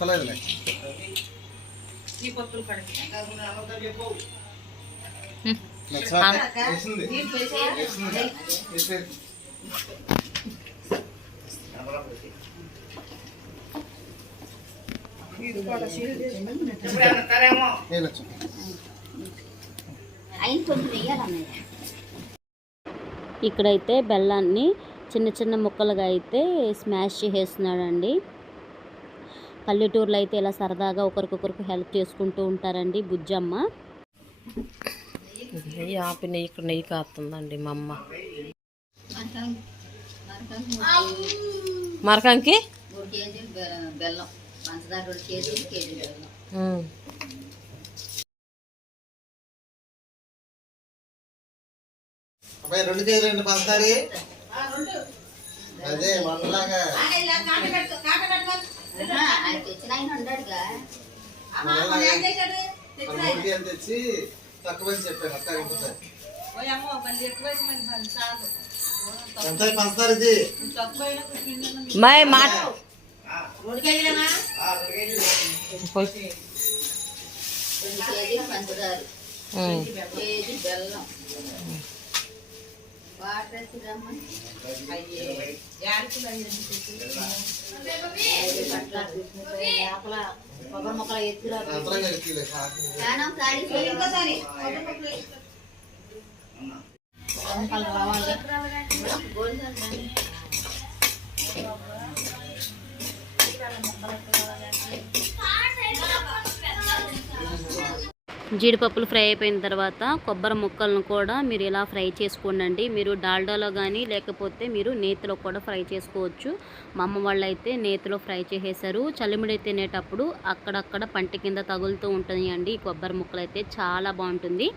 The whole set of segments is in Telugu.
తలేదులే ఇక్కడైతే బెల్లాన్ని చిన్న చిన్న ముక్కలుగా అయితే స్మాష్ చేసేస్తున్నాడండి పల్లెటూరులో అయితే ఇలా సరదాగా ఒకరికొకరికి హెల్ప్ చేసుకుంటూ ఉంటారండి బుజ్జమ్మ. నెయ్యి ఆపి నెయ్యి ఇక్కడ నెయ్యి కాస్తుందండి మా అమ్మ. మరకంకి? బెల్లం పంచదార రెండు కేజీలు కేజీ బెల్లం ఉమ్. అబ్బాయి రెండు కేజీలు రెండు పంచదారి అదే మనలాగా ఆహా, ఆయన తెచ్చిన ఆయన ఉన్నాడుగా మనలాగా మన మూడు కేజీలు తెచ్చి తక్కువ అని చెప్పాను అక్క ఇంకొకసారి ఎంత పంచదార ఇది మై మాట రెండు కేజీలు పంచదార ఉమ్. కేజీ బెల్లం వాటర్ వేసిరమ్మా కొబ్బరి మొక్కలు ఎత్తురా రావాలి. గోల్డ్ జీడిపప్పులు ఫ్రై అయిపోయిన తర్వాత కొబ్బరి ముక్కలను కూడా మీరు ఇలా ఫ్రై చేసుకోండి మీరు డాల్డాలో కానీ లేకపోతే మీరు నేతిలో కూడా ఫ్రై చేసుకోవచ్చు. మా అమ్మ వాళ్ళు అయితే నేతిలో ఫ్రై చేసేసారు. చలిమిడి తినేటప్పుడు అక్కడక్కడ పంట కింద తగులుతూ ఉంటుంది అండి ఈ కొబ్బరి ముక్కలు అయితే చాలా బాగుంటుంది.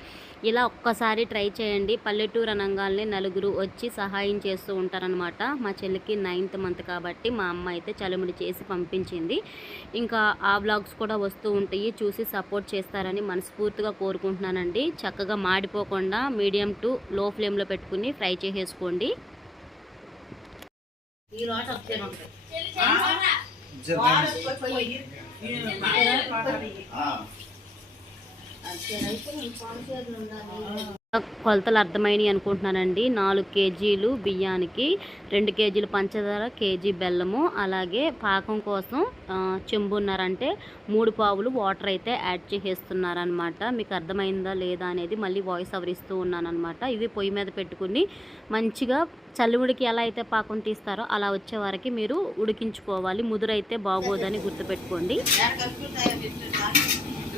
ఇలా ఒక్కసారి ట్రై చేయండి. పల్లెటూరు అనగానే నలుగురు వచ్చి సహాయం చేస్తూ ఉంటారనమాట మా చెల్లికి నైన్త్ మంత్ కాబట్టి మా అమ్మ అయితే చలిముడి చేసి పంపించింది. ఇంకా ఆ బ్లాగ్స్ కూడా వస్తూ ఉంటాయి. చూసి సపోర్ట్ చేస్తారని మనస్ఫూర్తిగా కోరుకుంటున్నానండి. చక్కగా మాడిపోకుండా మీడియం టు లో ఫ్లేమ్లో పెట్టుకుని ఫ్రై చేసేసుకోండి. ఈ లోట వచ్చే ఉంటాయి అంతేనైతే నేను పాలు చేతులు ఉండాలి కొలతలు అర్థమైనవి అనుకుంటున్నానండి. నాలుగు కేజీలు బియ్యానికి రెండు కేజీలు పంచదార కేజీ బెల్లము అలాగే పాకం కోసం చెంబున్నారంటే మూడు పావులు వాటర్ అయితే యాడ్ చేసేస్తున్నారనమాట మీకు అర్థమైందా లేదా అనేది మళ్ళీ వాయిస్ ఓవర్ ఇస్తూ ఉన్నానమాట ఇవి పొయ్యి మీద పెట్టుకుని మంచిగా చల్లిముడికి ఎలా అయితే పాకం తీస్తారో అలా వచ్చే వరకు మీరు ఉడికించుకోవాలి. ముదురైతే బాగోదని గుర్తుపెట్టుకోండి.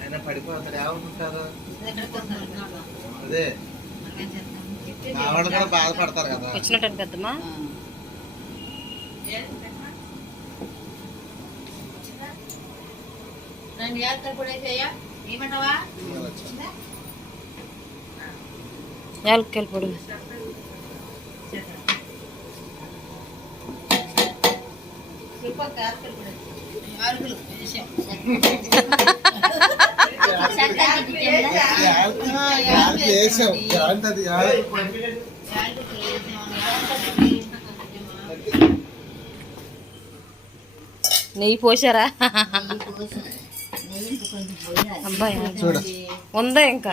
ఆయన పడిపోతాడు ఏమనుకుంటారు? అదే. వాళ్ళు కూడా బాధపడతారు కదా. వచ్చినట్టు పెద్దమ్మా నన్ను యాత్ర కూడా చేయ. ఏమంటావా యాలక్కాయల పొడి. నెయ్యి పోసారా? అబ్బాయి చూడు. ఉందా ఇంకా?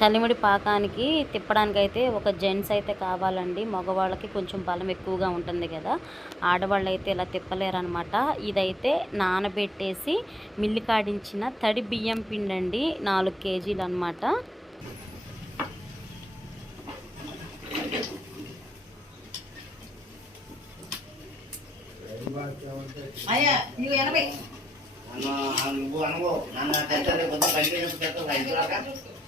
చలిమిడి పాకానికి తిప్పడానికి అయితే ఒక జెంట్స్ అయితే కావాలండి. మగవాళ్ళకి కొంచెం బలం ఎక్కువగా ఉంటుంది కదా. ఆడవాళ్ళు అయితే ఇలా తిప్పలేరనమాట ఇదైతే నానబెట్టేసి మిల్లి కాడించిన తడి బియ్యం పిండి అండి నాలుగు కేజీలు అనమాట నువ్వు అనుకో. నన్ను తెచ్చా రేపు పొద్దున్న బయటికి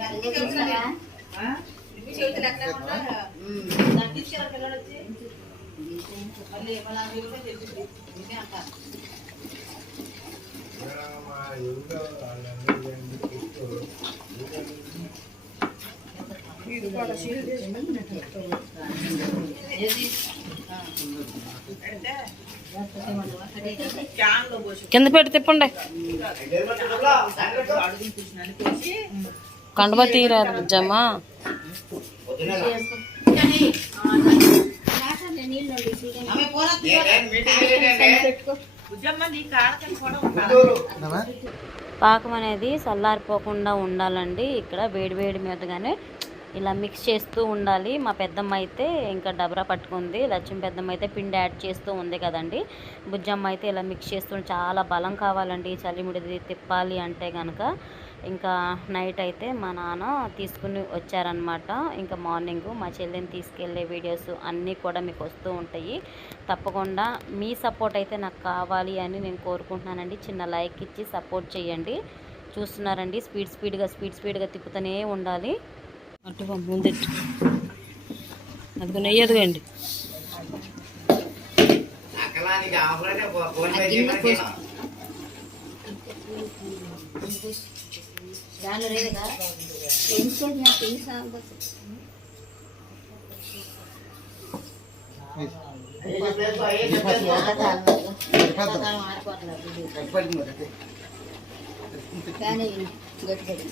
వెళ్ళినప్పుడు తెస్తా ఐదు దాకా కింద పెట్టి తిప్పండి. కండబా తీరారు బుజ్జమ్మ పాకం అనేది చల్లారిపోకుండా ఉండాలండి. ఇక్కడ వేడి వేడి మీదగానే ఇలా మిక్స్ చేస్తూ ఉండాలి. మా పెద్దమ్మ అయితే ఇంకా డబరా పట్టుకుంది. లక్ష్మి పెద్దమ్మ అయితే పిండి యాడ్ చేస్తూ ఉంది కదండి. బుజ్జమ్మ అయితే ఇలా మిక్స్ చేస్తూ చాలా బలం కావాలండి. ఈ చలిముడిది తిప్పాలి అంటే కనుక ఇంకా నైట్ అయితే మా నాన్న తీసుకుని వచ్చారనమాట ఇంకా మార్నింగ్ మా చెల్లిని తీసుకెళ్ళే వీడియోస్ అన్నీ కూడా మీకు వస్తూ ఉంటాయి. తప్పకుండా మీ సపోర్ట్ అయితే నాకు కావాలి అని నేను కోరుకుంటున్నానండి. చిన్న లైక్ ఇచ్చి సపోర్ట్ చేయండి. చూస్తున్నారండి. స్పీడ్ స్పీడ్గా స్పీడ్ స్పీడ్గా తిప్పుతూనే ఉండాలి. అటు ముందెట్టు అదిగో నెయ్యి అదిగోండి.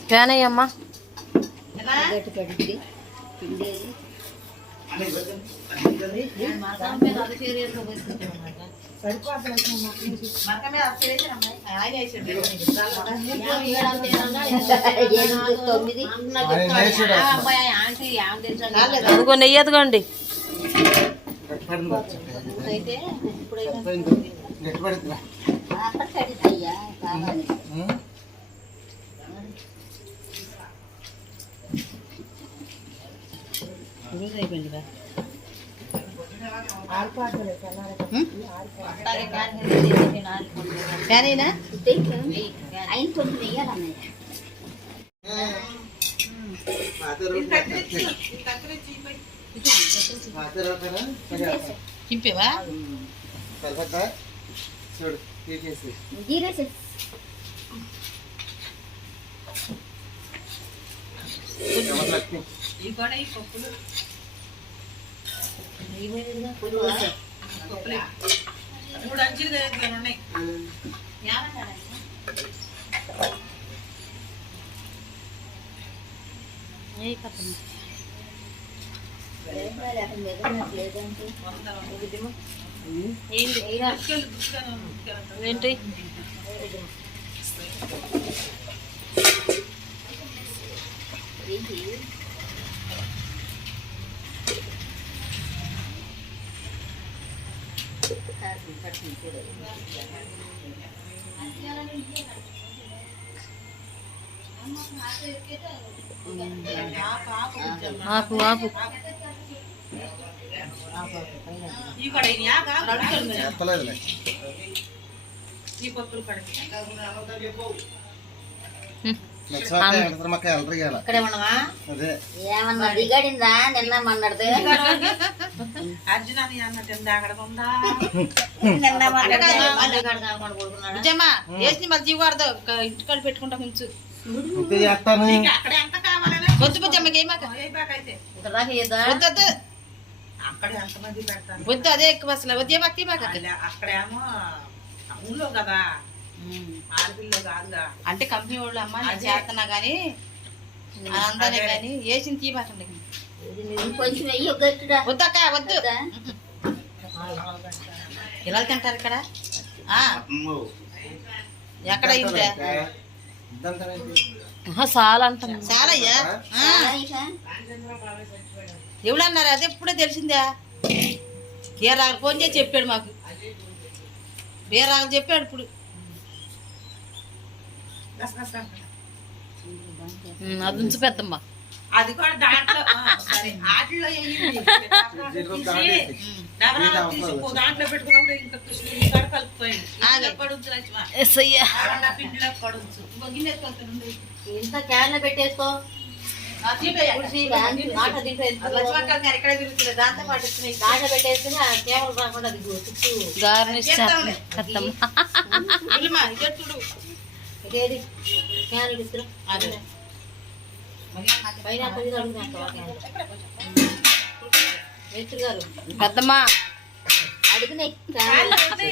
ఫ్యాన్ అయ్యమ్మా గట్టి పడింది పిండేది. అదిగో నెయ్యి అదిగోండి. అయితే అయిన వెయ్యాలన్నయ్య రోజులు సరే. చింపేవా సరిపోద్దా? చూడు తీసేసి జీరేసి ఎవరు లక్ష్మి? ఏంటి ఆపు ఆపు ఎత్తలేదులే. నచ్చకపోతే ఎడతల మక్క ఎలరు గేల. ఇక్కడే ఉండవా అదే. ఏమన్నా దిగడిందా? నిన్న నిన్న మన్నడితే వేసి మళ్ళీ జీవాడదు ఇంటికాడ పెట్టుకుంటా చేస్తాను. వద్దు బుజ్జమ్మకి ఏమాక ఇక్కడ దాకా ఇద్దా వద్దు అదే ఎక్కువ అసలు. వద్దే మాకు అక్కడేమో ఊళ్ళో కదా. ఆడపిల్లో కాదుగా. అంటే కంపెనీ వాళ్ళు అమ్మ నేను చేస్తున్నా గానీ అందరే గానీ వేసింది తీయమాకండి కొంచెం గట్టిగా వద్దు? ఇలా తింటారు ఇక్కడ. ఎక్కడ అయిందా? చాలా అంటాను చాలయ్యా. ఆ, ఎవడన్నారు అదే ఇప్పుడే తెలిసిందా? ఏ ఫోన్ చేసి చెప్పాడు మాకు. ఏ చెప్పాడు ఇప్పుడు. అది ఉంచు పెద్దమ్మ. అది కూడా దాంట్లో సరే. డబరాలు తీసి దాంట్లో పెట్టుకున్నప్పుడు ఇంకా కృష్ణ ఇక్కడ కలుపుకోండి. పడుంచు పిండిలో పడుంచు. ఇంకో గిన్నె ఇంత క్యాన్లో పెట్టేసుకో. పులిసి క్యాన్ ఆట దీంట్లో ఎత్తుకో. లక్ష్మక్క గారు ఎక్కడ తిరుగుతుంది దాంతో పాటు ఇస్తున్నాయి. దాంట్లో పెట్టేసుకుని ఆ కేవలం రాకుండా అది చుట్టూ. గార్నిష్ చేస్తాంలే. ఇదేది క్యాన్ తీసుకురా అదే. పైన పది అడుగుతాను మేస్త్రి గారు. పెద్దమ్మ. అడుగునే. చెప్పు లక్ష్మక్కే.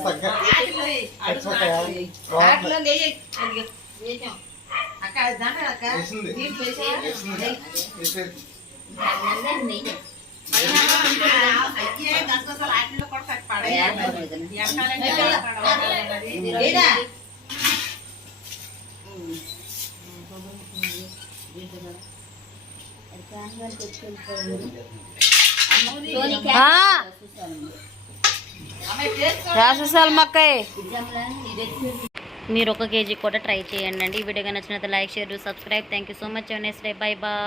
బాగుంది ఆయన సగ్గ. లక్ష్మక్కయ్య, బాగుంది. రాసేసాలు మక్కయ్ మీరు ఒక కేజీ కూడా ట్రై చేయండి. అండి ఈ వీడియో నచ్చినట్లయితే like share subscribe. Thank you so much next day bye bye